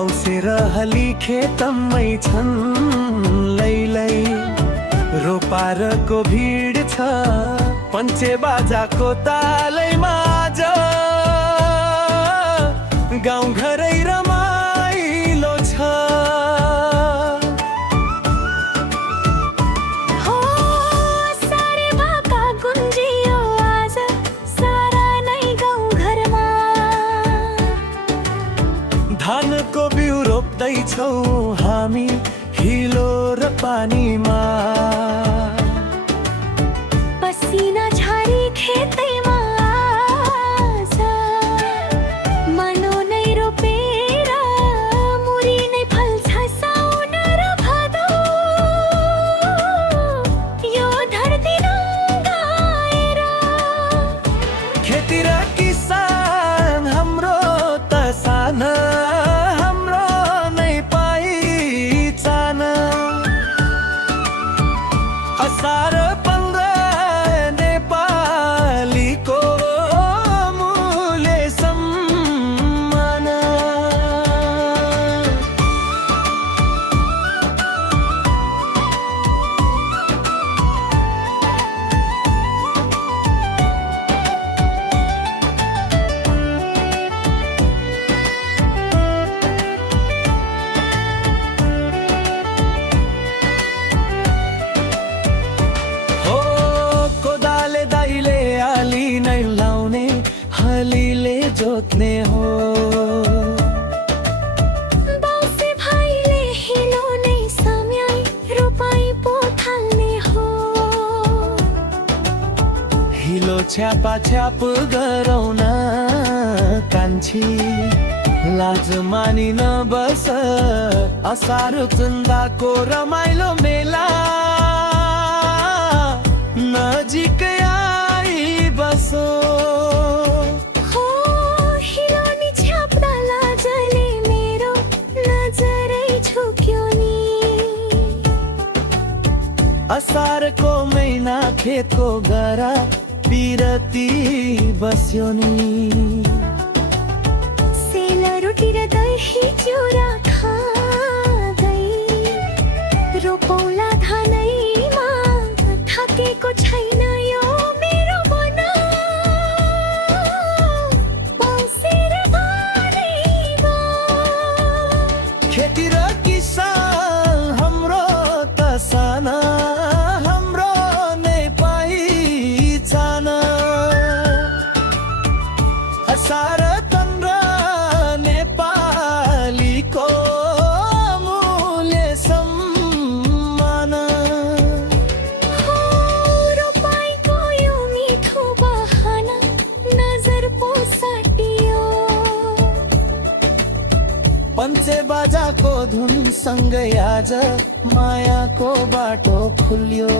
औसेर हली खेतमै छन् लैलै, रोपारको भिड छ पञ्चे बाजाको तालैमा आज, गाउँ घरै रमाइलो छ। हो सारे भाका गुन्जियो आज सारा नै गाउँ घरमा। धानको बिउ रोप्दैछौ हामी हिलो र पानीमा, पसिना छारी खेतैमा आज, मनो नै रोपेर मुरी नै फल्छ साउन र भदौ। यो धरती रङ्गाएर खेती र किसान हाम्रो त साना, हाम्रो नै पहिचान। असार 15 नेपालीको मूल्य सम्मान। हो कोदाले दाइले आली नै लाउने, हलीले जोत्ने हो। बाउसे भाइले हिलो नै सम्याई रोपाई पो थाल्ने हो। हिलो छ्यापा छ्याप गरौँ न कान्छी, लाज मानि नबस असार चन्दाको रमाइलो मेला, नजिकै आइबसो। हो हिलो नि छ्याप्दा लाजले मेरो नजरै झुक्यो नि। असारको महिना खेतको गरा पिरती बस्यो नि। सेला रोटी र दही चिउरा खाँदै रोपौला धानैमा, थाकेको छैन यो मेरो मन। पौसेर बारीमा खेती र किसान हाम्रो त साना, हाम्रो नै पहिचान। असार 15 नेपालीको मूल्य सम्मान। हो रोपाईको यो मिठो बहाना नजर पो साटियो। पञ्चे बाजाको धुन सँगै आज मायाको बाटो खुल्यो।